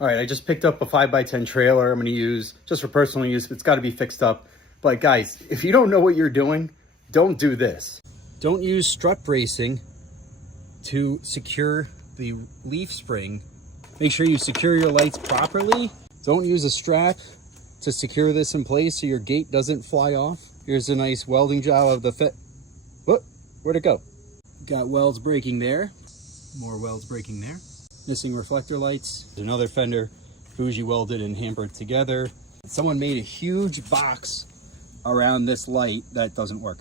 All right, I just picked up a 5x10 trailer I'm gonna use just for personal use. It's gotta be fixed up. But guys, if you don't know what you're doing, don't do this. Don't use strut bracing to secure the leaf spring. Make sure you secure your lights properly. Don't use a strap to secure this in place so your gate doesn't fly off. Here's a nice welding job of the Whoop, where'd it go? Got welds breaking there. More welds breaking there. Missing reflector lights. Another fender, bougie welded and hampered together. Someone made a huge box around this light that doesn't work.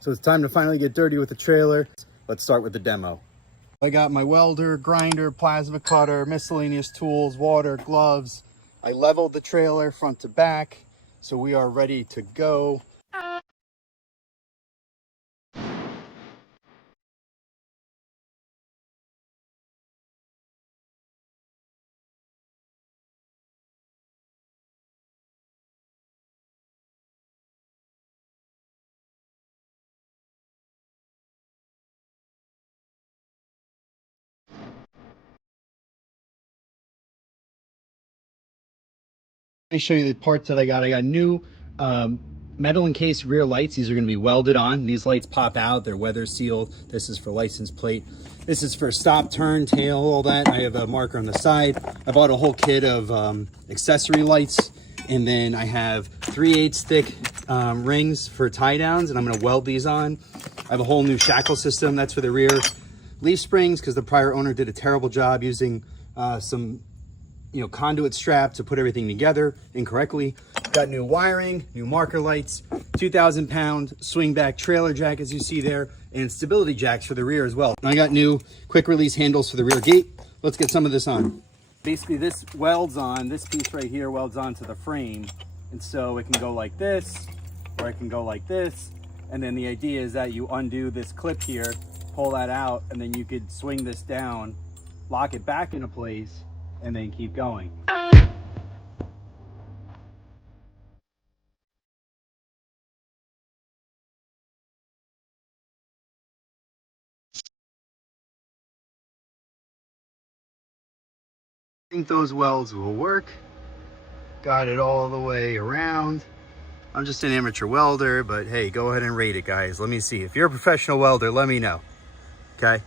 So it's time to finally get dirty with the trailer. Let's start with the demo. I got my welder, grinder, plasma cutter, miscellaneous tools, water, gloves. I leveled the trailer front to back, so we are ready to go. Let me show you the parts that I got. I got new metal encased rear lights. These are going to be welded on. These lights pop out. They're weather sealed. This is for license plate. This is for stop, turn, tail, all that. I have a marker on the side. I bought a whole kit of accessory lights. And then I have 3/8 thick rings for tie downs, and I'm going to weld these on. I have a whole new shackle system. That's for the rear leaf springs because the prior owner did a terrible job using some conduit strap to put everything together incorrectly. Got new wiring, new marker lights, 2,000 pound swing back trailer jack as you see there, and stability jacks for the rear as well. And I got new quick release handles for the rear gate. Let's get some of this on. Basically this welds on, this piece right here welds onto the frame. And so it can go like this, or it can go like this. And then the idea is that you undo this clip here, pull that out, and then you could swing this down, lock it back into place, and then keep going. I think those welds will work. Got it all the way around. I'm just an amateur welder, but hey, go ahead and rate it, guys. Let me see. If you're a professional welder, let me know, okay?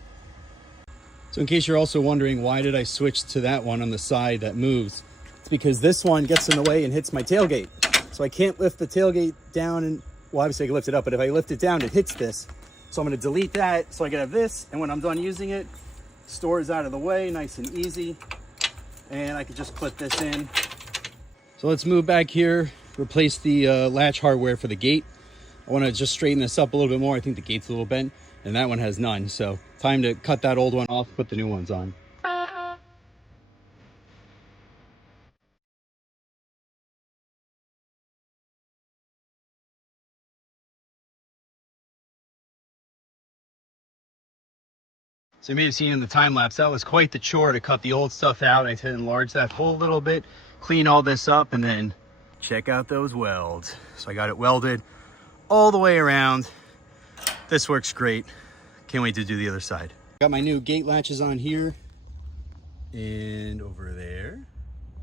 So in case you're also wondering, why did I switch to that one on the side that moves? It's because this one gets in the way and hits my tailgate. So I can't lift the tailgate down and, well, obviously I can lift it up, but if I lift it down, it hits this. So I'm gonna delete that so I can have this, and when I'm done using it, stores out of the way, nice and easy. And I could just clip this in. So let's move back here, replace the latch hardware for the gate. I wanna just straighten this up a little bit more. I think the gate's a little bent, and that one has none. So time to cut that old one off, put the new ones on. So you may have seen in the time lapse, that was quite the chore to cut the old stuff out. I had to enlarge that hole a little bit, clean all this up, and then check out those welds. So I got it welded all the way around. This works great. Can't wait to do the other side. Got my new gate latches on here and over there.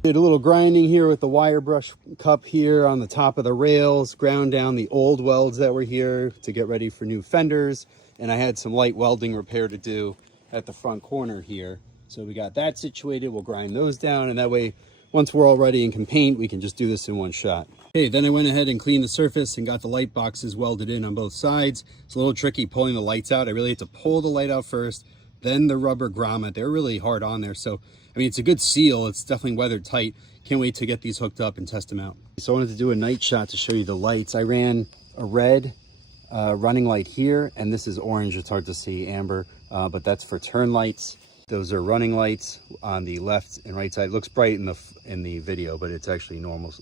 Did a little grinding here with the wire brush cup here on the top of the rails, ground down the old welds that were here to get ready for new fenders. And I had some light welding repair to do at the front corner here. So we got that situated. We'll grind those down, and that way, once we're all ready and can paint, we can just do this in one shot. Okay, then I went ahead and cleaned the surface and got the light boxes welded in on both sides. It's a little tricky pulling the lights out. I really had to pull the light out first, then the rubber grommet. They're really hard on there. So, I mean, it's a good seal. It's definitely weathered tight. Can't wait to get these hooked up and test them out. So I wanted to do a night shot to show you the lights. I ran a red running light here, and this is orange. It's hard to see, amber, but that's for turn lights. Those are running lights on the left and right side. It looks bright in the video, but it's actually normal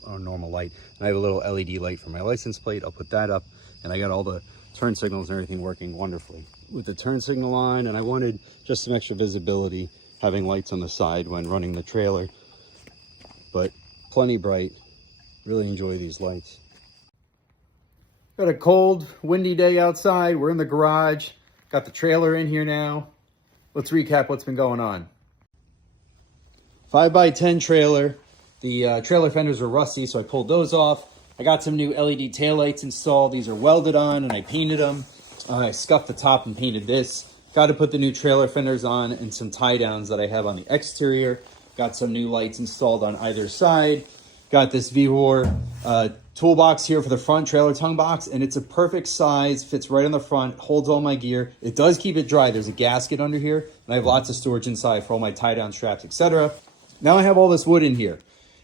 light. And I have a little LED light for my license plate. I'll put that up, and I got all the turn signals and everything working wonderfully with the turn signal on. And I wanted just some extra visibility, having lights on the side when running the trailer, but plenty bright. Really enjoy these lights. Got a cold, windy day outside. We're in the garage. Got the trailer in here now. Let's recap what's been going on. 5x10 trailer. The trailer fenders were rusty, so I pulled those off. I got some new LED taillights installed. These are welded on, and I painted them. I scuffed the top and painted this. Got to put the new trailer fenders on and some tie downs that I have on the exterior. Got some new lights installed on either side. Got this V-War toolbox here for the front trailer tongue box, and it's a perfect size, fits right on the front, holds all my gear. It does keep it dry. There's a gasket under here, and I have lots of storage inside for all my tie down straps, etc. Now I have all this wood in here,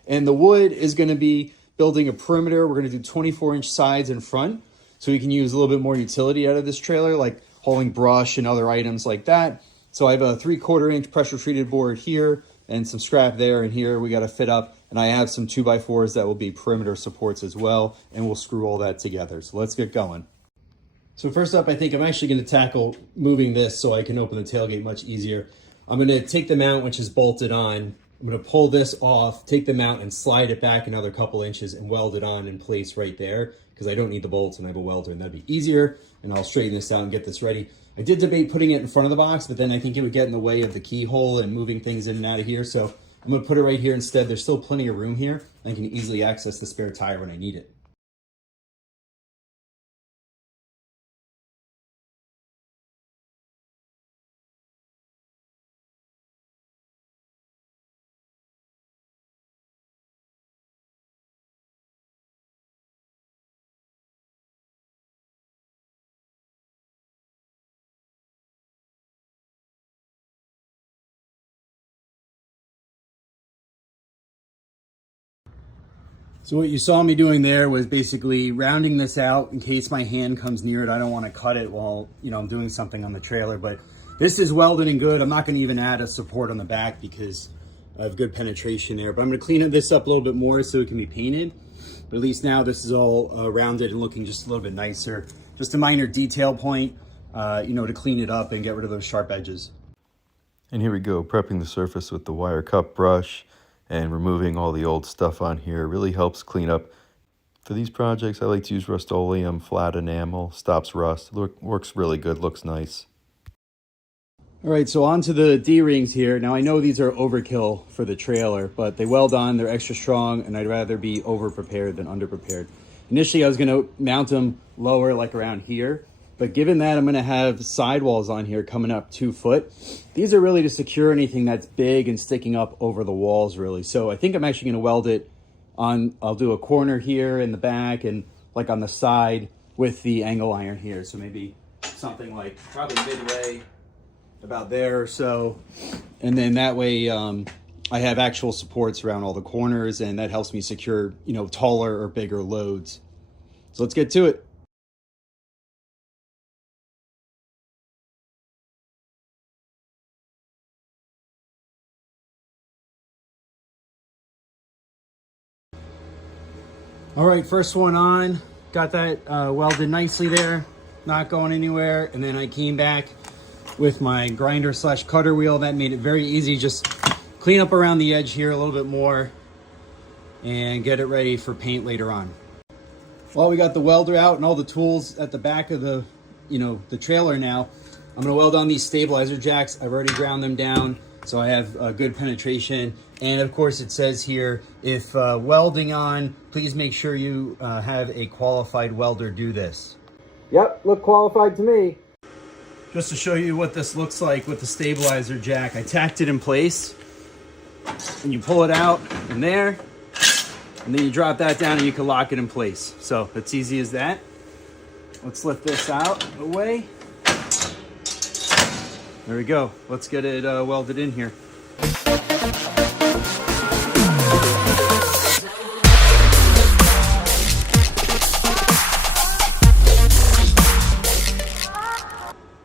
and the wood is going to be building a perimeter. We're going to do 24-inch sides in front, so we can use a little bit more utility out of this trailer, like hauling brush and other items like that. So I have a 3/4-inch pressure treated board here and some scrap there, and here we got to fit up. And I have some 2x4s that will be perimeter supports as well, and we'll screw all that together. So let's get going. So first up, I think I'm actually going to tackle moving this so I can open the tailgate much easier. I'm going to take the mount, which is bolted on. I'm going to pull this off, take the mount and slide it back another couple inches and weld it on in place right there, because I don't need the bolts and I have a welder, and that'd be easier. And I'll straighten this out and get this ready. I did debate putting it in front of the box, but then I think it would get in the way of the keyhole and moving things in and out of here. So I'm going to put it right here instead. There's still plenty of room here. I can easily access the spare tire when I need it. So what you saw me doing there was basically rounding this out in case my hand comes near it. I don't want to cut it while, I'm doing something on the trailer, but this is welded and good. I'm not going to even add a support on the back because I have good penetration there, but I'm going to clean this up a little bit more so it can be painted. But at least now this is all rounded and looking just a little bit nicer. Just a minor detail point, to clean it up and get rid of those sharp edges. And here we go, prepping the surface with the wire cut brush and removing all the old stuff on here. It really helps clean up. For these projects, I like to use Rust-Oleum flat enamel, stops rust. Works really good, looks nice. All right, so on to the D-rings here. Now I know these are overkill for the trailer, but they weld on, they're extra strong, and I'd rather be over-prepared than under-prepared. Initially, I was gonna mount them lower, like around here, but given that I'm gonna have sidewalls on here coming up 2 foot, these are really to secure anything that's big and sticking up over the walls, really. So I think I'm actually gonna weld it on, I'll do a corner here in the back and like on the side with the angle iron here. So maybe something like probably midway about there or so. And then that way I have actual supports around all the corners, and that helps me secure, taller or bigger loads. So let's get to it. All right, first one on, got that welded nicely there, not going anywhere. And then I came back with my grinder / cutter wheel. That made it very easy. Just clean up around the edge here a little bit more and get it ready for paint later on. Well, we got the welder out and all the tools at the back of the, the trailer now. I'm gonna weld on these stabilizer jacks. I've already ground them down, so I have good penetration. And of course it says here, if welding on, please make sure you have a qualified welder do this. Yep, look qualified to me. Just to show you what this looks like with the stabilizer jack, I tacked it in place, and you pull it out from there, and then you drop that down and you can lock it in place. So it's easy as that. Let's lift this out of the way. There we go. Let's get it welded in here.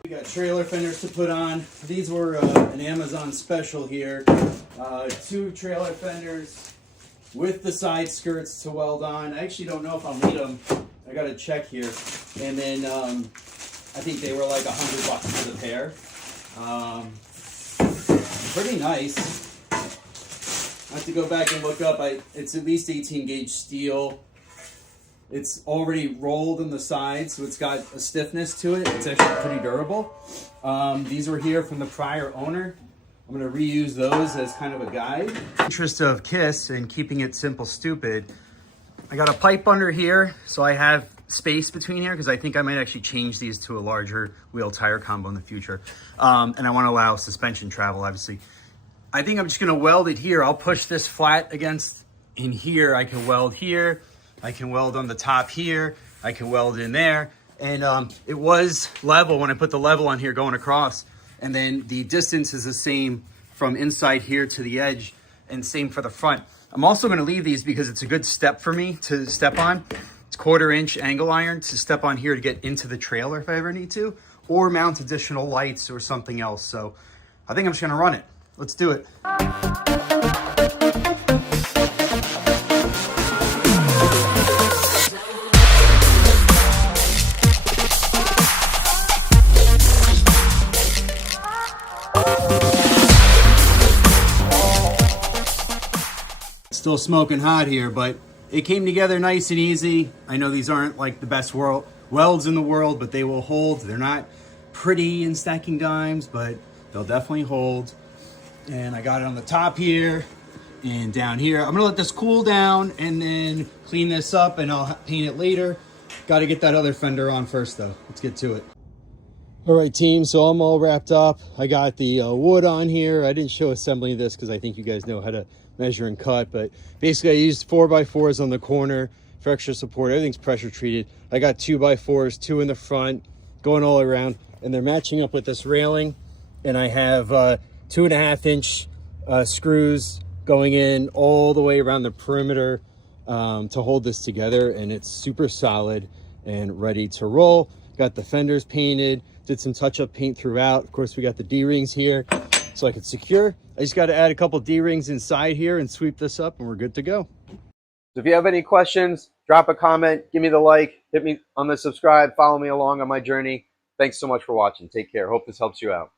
We got trailer fenders to put on. These were an Amazon special here. 2 trailer fenders with the side skirts to weld on. I actually don't know if I'll need them. I got to check here. And then I think they were like $100 for the pair. Pretty nice. I have to go back and look up. It's at least 18 gauge steel. It's already rolled on the sides, so it's got a stiffness to it. It's actually pretty durable. These were here from the prior owner. I'm gonna reuse those as kind of a guide. In the interest of KISS and keeping it simple, stupid, I got a pipe under here, so I have space between here because I think I might actually change these to a larger wheel tire combo in the future. And I want to allow suspension travel, obviously. I think I'm just gonna weld it here. I'll push this flat against in here. I can weld here. I can weld on the top here. I can weld in there. And it was level when I put the level on here going across. And then the distance is the same from inside here to the edge, and same for the front. I'm also gonna leave these because it's a good step for me to step on. It's 1/4 inch angle iron to step on here to get into the trailer if I ever need to, or mount additional lights or something else. So I think I'm just gonna run it. Let's do it. Still smoking hot here, but it came together nice and easy. I know these aren't like the best welds in the world, but they will hold. They're not pretty in stacking dimes, but they'll definitely hold. And I got it on the top here and down here. I'm gonna let this cool down and then clean this up, and I'll paint it later. Got to get that other fender on first though. Let's get to it. All right, team, so I'm all wrapped up. I got the wood on here. I didn't show assembling this because I think you guys know how to measure and cut, but basically I used 4x4s on the corner for extra support. Everything's pressure treated. I got 2x4s, 2 in the front, going all around, and they're matching up with this railing. And I have 2.5 inch screws going in all the way around the perimeter to hold this together, and it's super solid and ready to roll. Got the fenders painted, did some touch-up paint throughout. Of course, we got the D-rings here so I can secure. I just got to add a couple D-rings inside here and sweep this up, and we're good to go. So if you have any questions, drop a comment, give me the like, hit me on the subscribe, follow me along on my journey. Thanks so much for watching. Take care. Hope this helps you out.